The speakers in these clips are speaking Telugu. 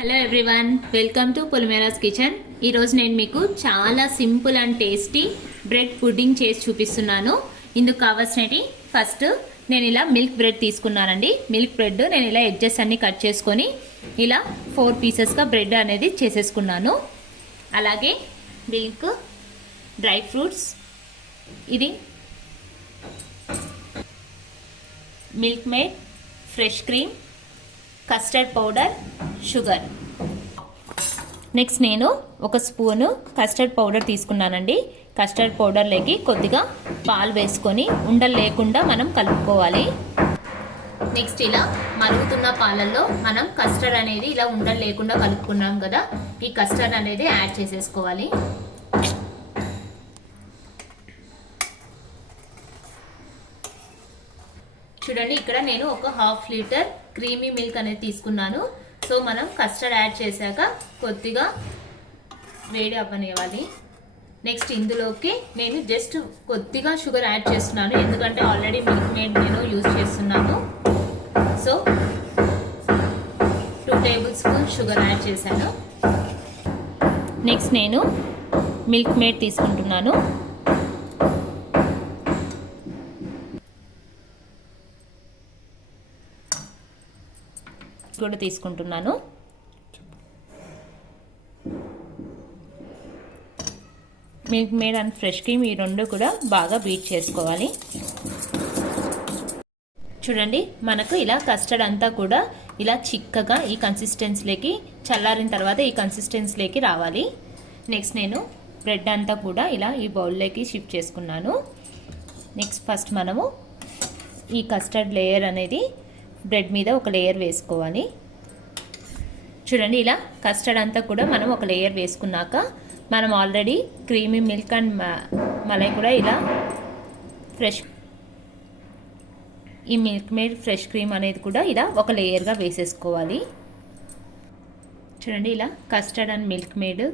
Hello everyone, welcome to Polimera's kitchen. ఈరోజు నేను మీకు చాలా simple and tasty bread pudding చేసి చూపిస్తున్నాను. ఇందుకు కావాల్సినవి ఫస్ట్ నేను ఇలా మిల్క్ బ్రెడ్ తీసుకున్నానండి. మిల్క్ బ్రెడ్ నేను ఇలా ఎడ్జెస్ అన్ని కట్ చేసుకొని ఇలా 4 పీసెస్గా బ్రెడ్ అనేది చేసేసుకున్నాను. అలాగే మిల్క్, డ్రై ఫ్రూట్స్, ఇది milk made, fresh cream, custard powder, sugar. Next నేను ఒక స్పూను కస్టర్డ్ పౌడర్ తీసుకున్నానండి. కస్టర్డ్ పౌడర్లోకి కొద్దిగా పాలు వేసుకొని ఉండలు లేకుండా మనం కలుపుకోవాలి. నెక్స్ట్ ఇలా మరుగుతున్న పాలల్లో మనం కస్టర్డ్ అనేది ఇలా ఉండలు లేకుండా కలుపుకున్నాం కదా, ఈ కస్టర్డ్ అనేది యాడ్ చేసేసుకోవాలి. చూడండి, ఇక్కడ నేను ఒక 1/2 లీటర్ క్రీమీ మిల్క్ అనేది తీసుకున్నాను. సో మనం కస్టర్డ్ యాడ్ చేశాక కొద్దిగా వేడి అవ్వనివ్వాలి. నెక్స్ట్ ఇందులోకి నేను జస్ట్ కొద్దిగా షుగర్ యాడ్ చేస్తున్నాను, ఎందుకంటే ఆల్రెడీ మిల్క్ మేడ్ నేను యూజ్ చేస్తున్నాను. So 2 table spoon sugar add చేశాను. నెక్స్ట్ నేను మిల్క్ మేడ్ తీసుకుంటున్నాను. కూడా తీసుకుంటున్నాను. Milk made and fresh cream ఈ రెండు కూడా బాగా బీట్ చేసుకోవాలి. చూడండి, మనకు ఇలా కస్టర్డ్ అంతా కూడా ఇలా చిక్కగా ఈ కన్సిస్టెన్సీలోకి చల్లారిన తర్వాత ఈ కన్సిస్టెన్సీలోకి రావాలి. నెక్స్ట్ నేను బ్రెడ్ అంతా కూడా ఇలా ఈ బౌల్లోకి షిఫ్ట్ చేసుకున్నాను. నెక్స్ట్ ఫస్ట్ మనము ఈ కస్టర్డ్ లేయర్ అనేది బ్రెడ్ మీద ఒక లేయర్ వేసుకోవాలి. చూడండి, ఇలా కస్టర్డ్ అంతా కూడా మనం ఒక లేయర్ వేసుకున్నాక మనం already creamy milk and malai కూడా ఇలా ఫ్రెష్ ఈ మిల్క్ మేడ్ ఫ్రెష్ క్రీమ్ అనేది కూడా ఇలా ఒక లేయర్గా వేసేసుకోవాలి. చూడండి, ఇలా కస్టర్డ్ అండ్ మిల్క్ మేడ్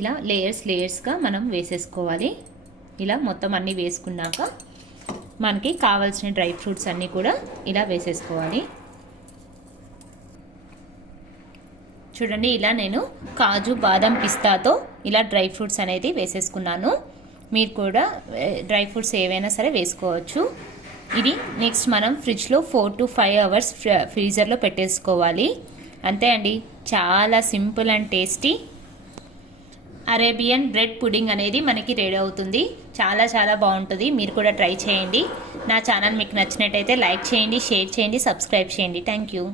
ఇలా లేయర్స్గా మనం వేసేసుకోవాలి. ఇలా మొత్తం అన్నీ వేసుకున్నాక మనకి కావాల్సిన డ్రై ఫ్రూట్స్ అన్నీ కూడా ఇలా వేసేసుకోవాలి. చూడండి, ఇలా నేను కాజు, బాదం, పిస్తాతో ఇలా డ్రై ఫ్రూట్స్ అనేది వేసేసుకున్నాను. మీరు కూడా డ్రై ఫ్రూట్స్ ఏవైనా సరే వేసుకోవచ్చు. ఇది నెక్స్ట్ మనం ఫ్రిడ్జ్లో 4 to 5 అవర్స్ ఫ్రీజర్లో పెట్టేసుకోవాలి. అంతే అండి, చాలా simple and tasty Arabian bread pudding అనేది మనకి రెడీ అవుతుంది. చాలా చాలా బాగుంటుంది. మీరు కూడా ట్రై చేయండి. నా ఛానల్ మీకు నచ్చినట్టయితే లైక్ చేయండి, షేర్ చేయండి, సబ్స్క్రైబ్ చేయండి. Thank you.